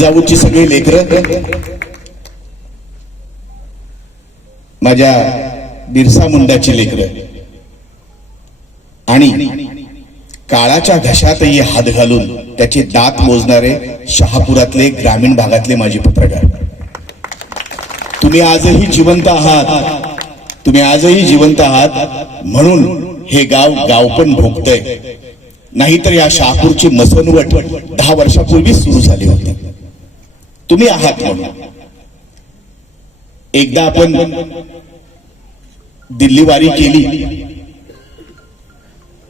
जाऊची सगळी लेकर माझ्या बिरसा मुंडाची लेकर. आणि काळाच्या घशातही हात घालून त्याचे दात मोजणारे शहापुरातले ग्रामीण भागातले माझे पत्रकार. तुम्ही आजही जिवंत आहात. तुम्ही आजही जिवंत आहात म्हणून हे गाव गाव पण भोगतय. नाहीतर या शहापूरची मसनवट दहा वर्षापूर्वी सुरू झाली होती. तुम्ही आहात म्हणून. एकदा आपण दिल्लीवारी केली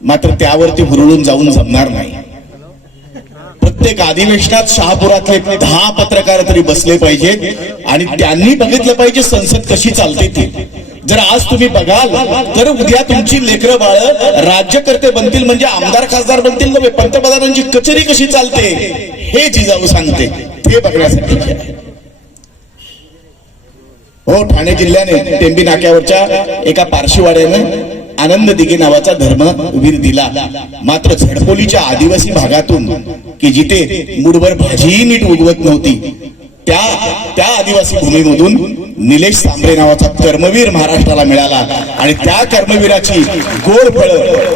मात्र त्यावरती हुरळून जाऊन जमणार नाही. प्रत्येक अधिवेशनात शहापुरातले दहा पत्रकार तरी बसले पाहिजेत आणि त्यांनी बघितलं पाहिजे संसद कशी चालते ती. जर आज तुम्ही बघाल तर उद्या तुमची लेकरं बाळ राज्यकर्ते बनतील म्हणजे आमदार खासदार बनतील नव्हे पंतप्रधानांची कचेरी कशी चालते हे जिजाऊ सांगते. हे बघण्यासाठी. हो ठाणे जिल्ह्याने टेंबी नाक्यावरच्या एका पारशीवाड्यानं आनंद दिघे नावाचा धर्मवीर दिला. मात्र झडपोलीच्या आदिवासी भागातून की जिथे मुठभर भाजीही नीट उगवत नव्हती त्या त्या आदिवासी भूमीमधून निलेश सांबरे नावाचा कर्मवीर महाराष्ट्राला मिळाला. आणि त्या कर्मवीराची गोड फळ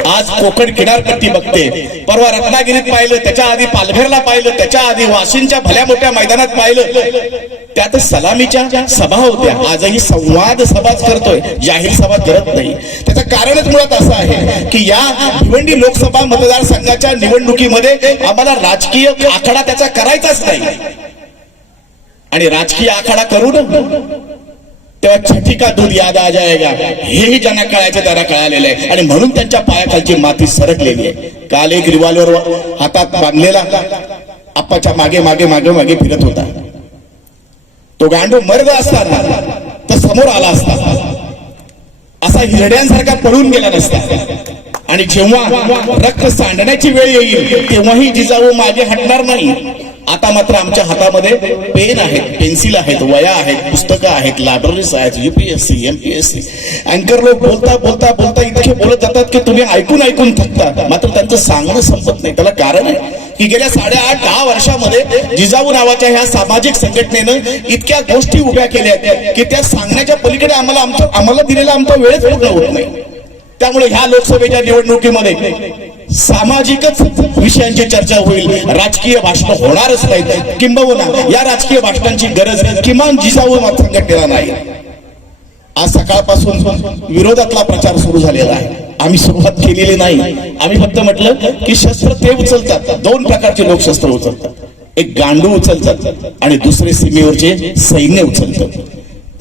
आज कोकण किनारपट्टी बघते. परवा रत्नागिरीत पाहिलं त्याच्या आधी पालघरला पाहिलं त्याच्या आधी वाशिंच्या भल्या मोठ्या मैदानात पाहिलं. त्यात सलामीच्या सभा होत्या. आजही संवाद सभाच करतोय. जाहीर सभा करत नाही. त्याचं कारणच मुळात असं आहे की या भिवंडी लोकसभा मतदारसंघाच्या निवडणुकीमध्ये आम्हाला राजकीय आखाडा त्याचा करायचाच नाही. आणि राजकीय आखाडा करू ना. तेव्हा छठी का दूध याद आ जाएगा हेही ज्यांना कळायचं त्यांना कळालेलं आहे. आणि म्हणून त्यांच्या पायाखालची माती सरकलेली आहे. काल एक रिव्हॉल्वर हातात बांधलेला आप्पाच्या मागे मागे मागे मागे फिरत होता. तो गांडू मर्द असताना तर समोर आला असता. असा हिरड्यांसारखा पळून गेला नसता. आणि जेव्हा रक्त सांडण्याची वेळ येईल तेव्हाही जिजाऊ मागे हटणार नाही. आता मात्र आमच्या हातामध्ये पेन आहेत पेन्सिल आहेत वया आहेत पुस्तकं आहेत लायब्ररीज आहेत युपीएससी एमपीएससी अँकर लोक बोलता बोलता बोलता इतके बोलत जातात की तुम्ही ऐकून ऐकून थकता. मात्र त्यांचं सांगणं संपत नाही. त्याला कारण आहे की गेल्या साडेआठ दहा वर्षामध्ये जिजाऊ नावाच्या ह्या सामाजिक संघटनेनं इतक्या गोष्टी उभ्या केल्या आहेत की त्या सांगण्याच्या पलीकडे आम्हाला आमचं आम्हाला दिलेला आमचा वेळच पूर्ण होत नाही. त्यामुळे ह्या लोकसभेच्या निवडणुकीमध्ये सामाजिकच विषयांची चर्चा होईल. राजकीय भाषण होणारच नाहीत किंबहुना या राजकीय भाषणांची गरज किमान जिजाऊ संघटनेला नाही. आज सकाळपासून विरोधातला प्रचार सुरू झालेला आहे. आम्ही सुरुवात केलेली नाही. आम्ही फक्त म्हटलं की शस्त्र ते उचलतात. दोन प्रकारचे लोक शस्त्र उचलतात. एक गांडू उचलतात आणि दुसरे सीमेवरचे सैन्य उचलतात.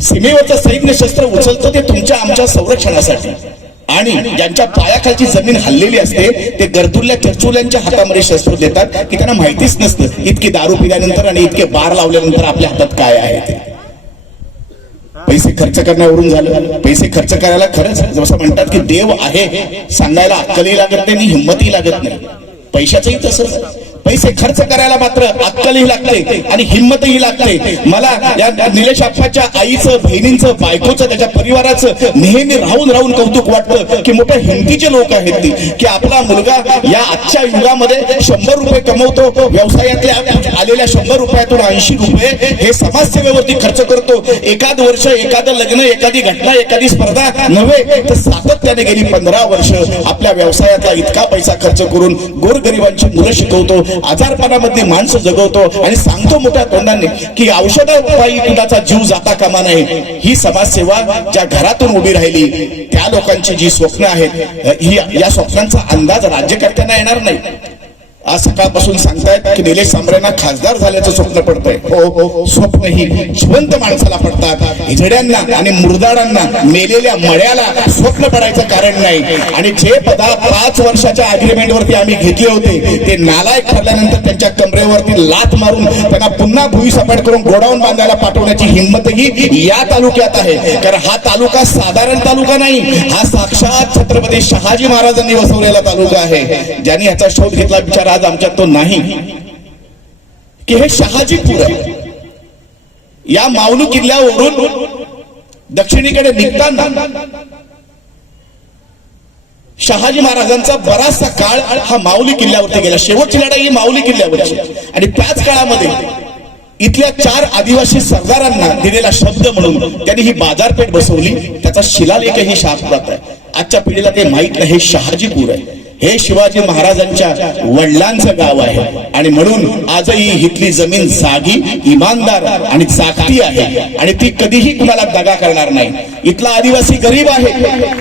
सीमेवरचं सैन्य शस्त्र उचलतं ते तुमच्या आमच्या संरक्षणासाठी. आणि ज्यांच्या पायाखालची जमीन हल्लेली असते ते गरदुल्ल्या चर्चुल्यांच्या हातामध्ये शस्त्र देतात की त्यांना माहितीच नसतं इतकी दारू पिल्यानंतर आणि इतके बार लावल्यानंतर आपल्या हातात काय आहे ते. पैसे खर्च करण्यावरून झालं. पैसे खर्च करायला खरंच जसं म्हणतात की देव आहे सांगायला अक्कलही लागत नाही आणि हिंमतही लागत नाही. पैशाचंही तसंच. पैसे खर्च करायला मात्र अक्कलही लागते आणि हिंमतही लागते. मला या निलेश आप्पाच्या आईचं बहिणींचं बायकोचं त्याच्या परिवाराचं नेहमी राहून राहून कौतुक वाटतं की मोठ्या हिमतीचे लोक आहेत ती की आपला मुलगा या आजच्या युगामध्ये शंभर रुपये कमवतो व्यवसायातल्या आलेल्या शंभर रुपयातून ऐंशी रुपये हे समाजसेवेवरती खर्च करतो. एखाद वर्ष एखादं लग्न एखादी घटना एखादी स्पर्धा नव्हे तर सातत्याने गेली पंधरा वर्ष आपल्या व्यवसायातला इतका पैसा खर्च करून गोरगरिबांची मुलं शिकवतो. आजारपणामध्ये माणसं जगवतो आणि सांगतो मोठ्या तोंडाने की औषधापायी कुणाचा जीव जाता कामा नाही ही समाजसेवा ज्या घरातून उभी राहिली त्या लोकांची जी स्वप्न आहेत ही या स्वप्नांचा अंदाज राज्यकर्त्यांना येणार नाही. आज सकाळपासून सांगतायत की निलेश सांबरेंना खासदार झाल्याचं स्वप्न पडतंय. हो हो, हो. स्वप्न ही जिवंत माणसाला पडतात. हिजड्यांना आणि मुरदाडांना मेलेल्या मळ्याला स्वप्न पडायचं कारण नाही. आणि जे पदा पाच वर्षाच्या अग्रीमेंट वरती आम्ही घेतले होते ते नालायक ठरल्यानंतर त्यांच्या कमरेवरती लात मारून त्यांना पुन्हा भुई सपाट करून गोडाऊन बांधायला पाठवण्याची हिंमतही या तालुक्यात आहे. कारण हा तालुका साधारण तालुका नाही हा साक्षात छत्रपती शहाजी महाराजांनी वसवलेला तालुका आहे. ज्यांनी याचा शोध घेतला विचार आज आमच्यात तो नाही. की हे शहाजीपूर आहे. या माऊली किल्ल्यावरून दक्षिणेकडे निघताना शहाजी महाराजांचा बराचसा काळ हा माऊली किल्ल्यावरती गेला. शेवटची लढाई ही माऊली किल्ल्यावरची. आणि त्याच काळामध्ये इथल्या चार आदिवासी सरदारांना दिलेला शब्द म्हणून त्यांनी ही बाजारपेठ बसवली. त्याचा शिलालेखही शहापुरात आहे. आजच्या पिढीला ते माहीत नाही हे शहाजीपूर आहे. हे शिवाजी महाराजांच्या वडिलांचं गाव आहे. आणि म्हणून आजही इथली जमीन जागी इमानदार आणि जागती आहे. आणि ती कधीही कुणाला दगा करणार नाही. इथला आदिवासी गरीब आहे.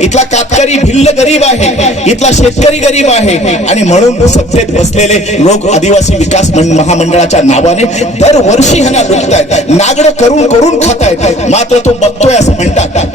इथला कातकरी भिल्ल गरीब आहे. इथला शेतकरी गरीब आहे. आणि म्हणून सत्तेत बसलेले लोक आदिवासी विकास महामंडळाच्या नावाने दरवर्षी ह्यांना लुटतायत. नागड करून करून खातायत. मात्र तो बघतोय असं म्हणतात.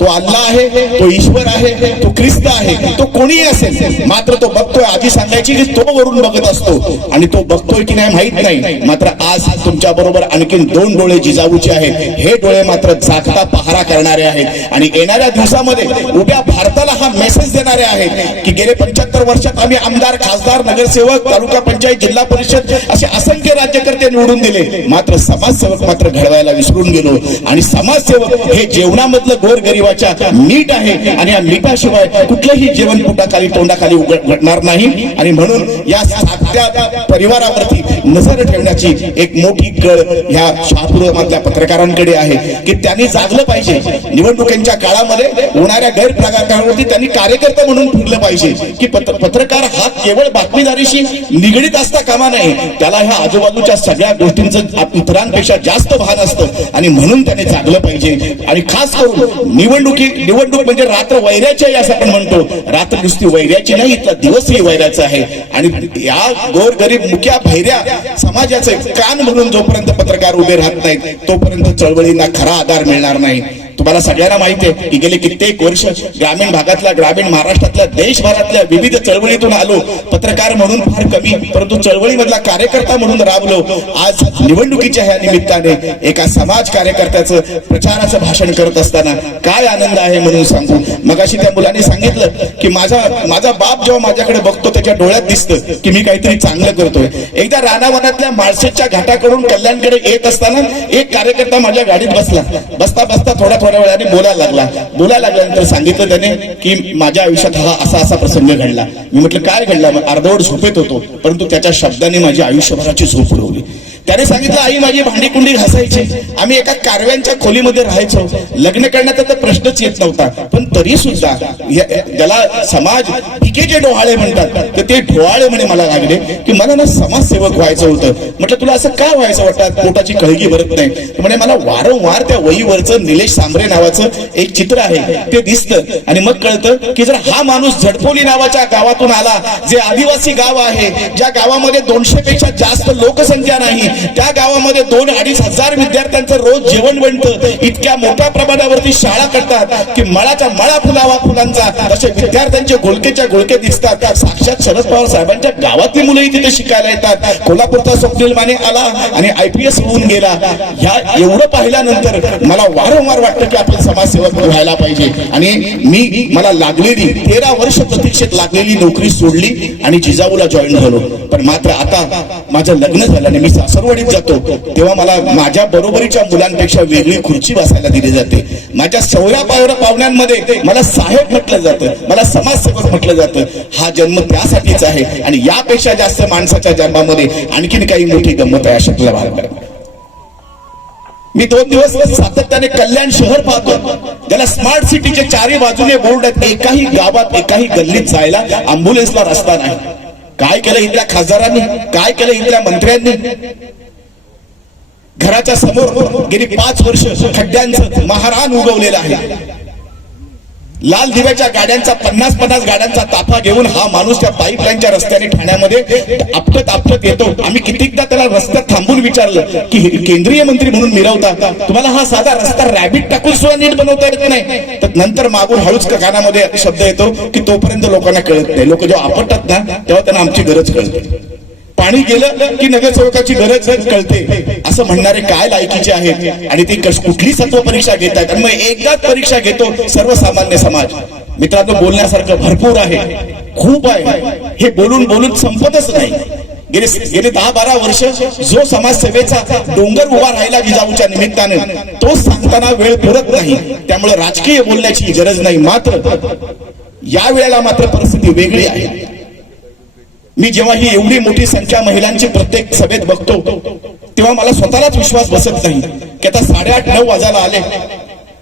तो अल्ला आहे तो ईश्वर आहे तो ख्रिस्त आहे तो कोणी असेल. मात्र तो बघतोय आधी सांगायची की तो वरून बघत असतो. आणि तो बघतोय की नाही माहीत नाही. मात्र आज तुमच्या बरोबर आणखीन दोन डोळे जिजाऊचे आहेत. हे डोळे मात्र जागता पहारा करणारे आहेत. आणि येणाऱ्या दिवसामध्ये उभ्या भारताला हा मेसेज देणारे आहेत की गेले पंच्याहत्तर वर्षात आम्ही आमदार खासदार नगरसेवक तालुका पंचायत जिल्हा परिषद असे असंख्य राज्यकर्ते निवडून दिले. मात्र समाजसेवक मात्र घडवायला विसरून गेलो. आणि समाजसेवक हे जेवणामधलं गोरगरिबाच्या मीठ आहे. आणि या मिठाशिवाय कुठलंही जेवण पोटाखाली तोंडाखाली घडणार नाही. आणि म्हणून या साध्या परिवारावरती नजर ठेवण्याची एक मोठी कळ ह्या शहापूर पत्रकारांकडे आहे की त्यांनी जागलं पाहिजे. निवडणुकीच्या काळामध्ये होणाऱ्या गैरप्रकारावरती त्यांनी कार्यकर्ता म्हणून फिरलं पाहिजे की पत्रकार हा केवळ बातमीदारीशी निगडीत असता कामा नाही त्याला ह्या आजूबाजूच्या सगळ्या गोष्टींचं इतरांपेक्षा जास्त भान असतं. आणि म्हणून त्याने जागलं पाहिजे. आणि खास करून निवडणुकी निवडणूक म्हणजे रात्र वैऱ्याची आहे असं आपण म्हणतो. रात्र नुसती वैऱ्याची नाही. इथला दिवसही वैऱ्याचा आहे. आणि या गोरगरीब मुख्या भैऱ्या समाजाचे कान म्हणून जोपर्यंत पत्रकार उभे राहत नाहीत तोपर्यंत चळवळींना खरा आधार मिळणार नाही. तुम्हाला सगळ्यांना माहिती आहे की गेले कित्येक वर्ष ग्रामीण भागातल्या ग्रामीण महाराष्ट्रातल्या देशभरातल्या विविध चळवळीतून आलो. पत्रकार म्हणून फार कमी परंतु चळवळीमधला कार्यकर्ता म्हणून राबलो. आज निवडणुकीच्या ह्या निमित्ताने एका समाज कार्यकर्त्याचं प्रचाराचं भाषण करत असताना काय आनंद आहे म्हणून सांगू? मगाशी त्या मुलांनी सांगितलं की माझा माझा बाप जेव्हा माझ्याकडे बघतो त्याच्या डोळ्यात दिसतं की मी काहीतरी चांगलं करतोय. एकदा रानावनातल्या माळशेच्या घाटाकडून कल्याणकडे येत असताना एक कार्यकर्ता माझ्या गाडीत बसला. बसता बसता थोड्या थोड्या वेळाने बोलायला लागला. बोलायला लागल्यानंतर सांगितलं त्याने की माझ्या आयुष्यात हा असा असा प्रसंग घडला. मी म्हटलं काय घडला? मग अर्धवट झोपेत होतो. परंतु त्याच्या शब्दाने माझी आयुष्यभराची झोप उडवली. त्याने सांगितलं आई माझी भांडी कुंडी घासायची. आम्ही एका कारव्यांच्या खोलीमध्ये राहायचो. लग्न करण्याचा तर प्रश्नच येत नव्हता. पण तरी सुद्धा ज्याला समाज जे डोहाळे म्हणतात तर ते डोहाळे म्हणे मला लागले की मला ना समाजसेवक व्हायचं होतं. म्हटलं तुला असं का व्हायचं वाटतं? पोटाची कळगी भरत नाही. म्हणे मला वारंवार त्या वहीवरचं निलेश सांबरे नावाचं एक चित्र आहे. ते दिसतं. आणि मग कळतं की जर हा माणूस झडपोली नावाच्या गावातून आला जे आदिवासी गाव आहे ज्या गावामध्ये दोनशे पेक्षा जास्त लोकसंख्या नाही त्या गावामध्ये दोन अडीच हजार विद्यार्थ्यांचं रोज जेवण बनतं. इतक्या मोठ्या प्रमाणावरती शाळा करतात की मळाच्या मळा फुलावा फुलांचा. असे विद्यार्थ्यांचे घोळकेच्या घोळके दिसतात. साक्षात शरद पवार साहेबांच्या गावातली मुलंही तिथे शिकायला येतात. कोल्हापूरचा स्वप्नील माने आला आणि आय पी एस होऊन गेला. ह्या एवढं पाहिल्यानंतर मला वारंवार वाटतं की आपण समाजसेवक व्हायला पाहिजे. आणि मी मला लागलेली तेरा वर्ष प्रतीक्षेत लागलेली नोकरी सोडली आणि जिजाऊला जॉईन झालो. पण मात्र आता माझं लग्न झालं आणि मी सासरवाडीत जातो तेव्हा मला माझ्या बरोबरीच्या मुलांपेक्षा वेगळी खुर्ची बसायला दिली जाते. माझ्या सौरा पावरा पाहुण्यांमध्ये मला साहेब म्हटलं जातं मला समाजसेवक म्हटलं जातं. हा जन्म त्यासाठीच आहे आणि यापेक्षा जास्त माणसाच्या जन्मामध्ये आणखीन काही मोठी गंमत आहे अशा तुला मी दोन दिवस सातत्याने कल्याण शहर पाहतो. त्याला स्मार्ट सिटीचे चारही बाजूने बोर्ड आहेत एकाही गावात एकाही गल्लीत जायला अँब्युलन्सला रस्ता नाही. काय केलं इथल्या खासदारांनी? काय केलं इथल्या मंत्र्यांनी? घराच्या समोर गेली पाच वर्ष खड्ड्यांचं महारान उगवलेलं आहे. लाल दिव्याच्या गाड्यांचा पन्नास पन्नास गाड्यांचा ताफा घेऊन हा माणूस त्या पाईपलाईनच्या रस्त्याने ठाण्यामध्ये आपटत आपटत येतो. आम्ही कितीकदा त्याला रस्त्यात थांबून विचारलं की हे केंद्रीय मंत्री म्हणून मिरवता तुम्हाला हा साधा रस्ता रॅबिट टाकून सुद्धा नीट बनवता येत नाही. तर नंतर मागून हळूच कानामध्ये शब्द येतो की तोपर्यंत लोकांना कळत नाही. लोक जेव्हा आपटतात ना तेव्हा त्यांना आमची गरज कळते. पाणी गेलं की नगरसेवकाची गरज कळते. असं म्हणणारे काय लायकीचे आहेत? आणि ते कुठली सत्व परीक्षा घेतात आणि मग एकदाच परीक्षा घेतो सर्वसामान्य समाज. मित्रांनो बोलण्यासारखं भरपूर आहे. खूप आहे. हे बोलून बोलून संपतच नाही. गेले गेले दहा बारा वर्ष जो समाजसेवेचा डोंगर उभा राहिला जिजाऊच्या निमित्ताने तो सांगताना वेळ पुरत नाही. त्यामुळे राजकीय बोलण्याची गरज नाही. मात्र या वेळेला मात्र परिस्थिती वेगळी आहे. मी जेव्हा ही एवढी मोठी संख्या महिलांची प्रत्येक सभेत बघतो तेव्हा मला स्वतःलाच विश्वास बसत नाही की आता साडेआठ नऊ वाजायला आले.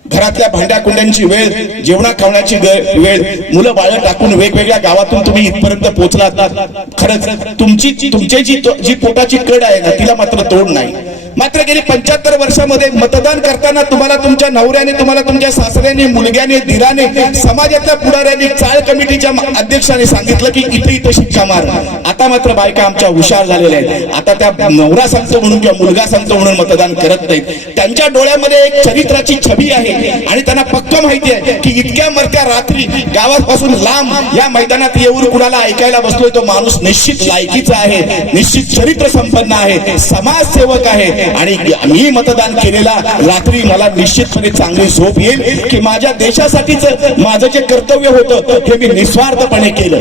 घरातल्या भांड्या कुंड्यांची वेळ जेवणा खावण्याची वेळ मुलं बाळ टाकून वेगवेगळ्या गावातून तुम्ही इथपर्यंत पोहोचलात. खरंच तुमची तुमची जी जी पोटाची कड आहे ना तिला मात्र तोड नाही. मात्र गेली पंच्याहत्तर वर्षामध्ये मतदान करताना तुम्हाला तुमच्या नवऱ्याने तुम्हाला तुमच्या सासऱ्याने मुलग्याने धीराने समाजातल्या पुढाऱ्याने चाळ कमिटीच्या अध्यक्षाने सांगितलं की इथे इथं शिक्षा मार. आता मात्र बायका आमच्या हुशार झालेल्या आहेत. आता त्या नवरा सांगतो म्हणून किंवा मुलगा सांगतो म्हणून मतदान करत नाहीत. त्यांच्या डोळ्यामध्ये एक चरित्राची छबी आहे आणि त्यांना पक्क माहिती आहे की इतक्या मरत्या रात्री गावापासून लांब या मैदानात येऊन कुणाला ऐकायला बसलोय तो माणूस निश्चित लायकीचा आहे निश्चित चरित्र संपन्न आहे समाजसेवक आहे. आणि मी मतदान केलेला रात्री मला निश्चितपणे चांगली झोप येईल की माझ्या देशासाठीच माझं जे कर्तव्य होतं हे मी निस्वार्थपणे केलं.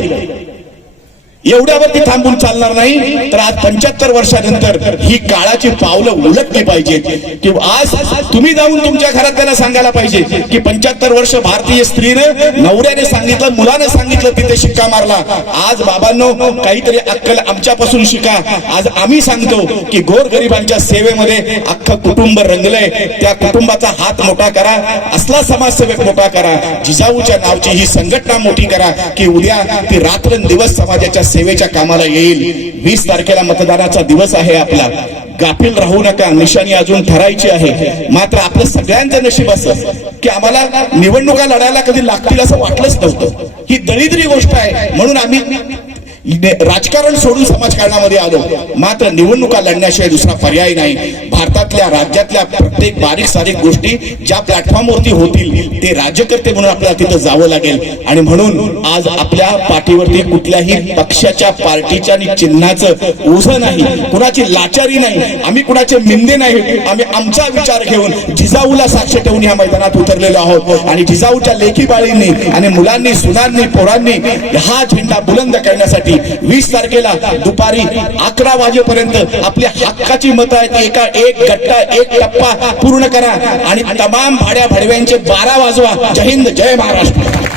एवढ्यावरती थांबून चालणार नाही. तर आज पंच्याहत्तर वर्षानंतर ही काळाची पावलं उलटली पाहिजेत. की आज तुम्ही जाऊन तुमच्या घरात त्यांना सांगायला पाहिजे की पंच्याहत्तर वर्ष भारतीय स्त्रीनं नवऱ्याने सांगितलं मुलानं सांगितलं तिथे शिक्का मारला. आज बाबांनो काहीतरी अक्कल आमच्यापासून शिका. आज आम्ही सांगतो की गोरगरिबांच्या सेवेमध्ये अख्खं कुटुंब रंगलंय. त्या कुटुंबाचा हात मोठा करा असला समाजसेवक मोठा करा. जिजाऊच्या नावची ही संघटना मोठी करा की उद्या ती रात्रंदिवस समाजाच्या सेवेच्या कामाला येईल. वीस तारखेला मतदानाचा दिवस आहे आपला. गाफील राहू नका. निशाणी अजून ठरायची आहे. मात्र आपलं सगळ्यांचं नशीब असं की आम्हाला निवडणुका लढायला कधी लागतील असं वाटलंच नव्हतं. ही दरिद्री गोष्ट आहे. म्हणून आम्ही राजकारण सोडून समाजकारणामध्ये आलो. मात्र निवडणुका लढण्याशिवाय दुसरा पर्याय नाही. भारतातल्या राज्यातल्या प्रत्येक बारीक सारीक गोष्टी ज्या प्लॅटफॉर्मवरती होतील ते राज्यकर्ते म्हणून आपल्याला तिथं जावं लागेल. आणि म्हणून आज आपल्या पाठीवरती कुठल्याही पक्षाच्या पार्टीच्या आणि चिन्हाचं ओझं नाही. कुणाची लाचारी नाही. आम्ही कुणाचे मिंदे नाही. आम्ही आमचा विचार घेऊन जिजाऊला साक्ष ठेवून या मैदानात उतरलेलो आहोत. आणि जिजाऊच्या लेखी बाळींनी आणि मुलांनी सुनांनी पोरांनी हा झेंडा बुलंद करण्यासाठी वीस तारखेला दुपारी अकरा वाजेपर्यंत आपल्या हक्काची मतं आहेत. एका एक गट्टा एक टप्पा पूर्ण करा. आणि तमाम भाड्या भाडव्यांचे बारा वाजवा. जय हिंद जय महाराष्ट्र.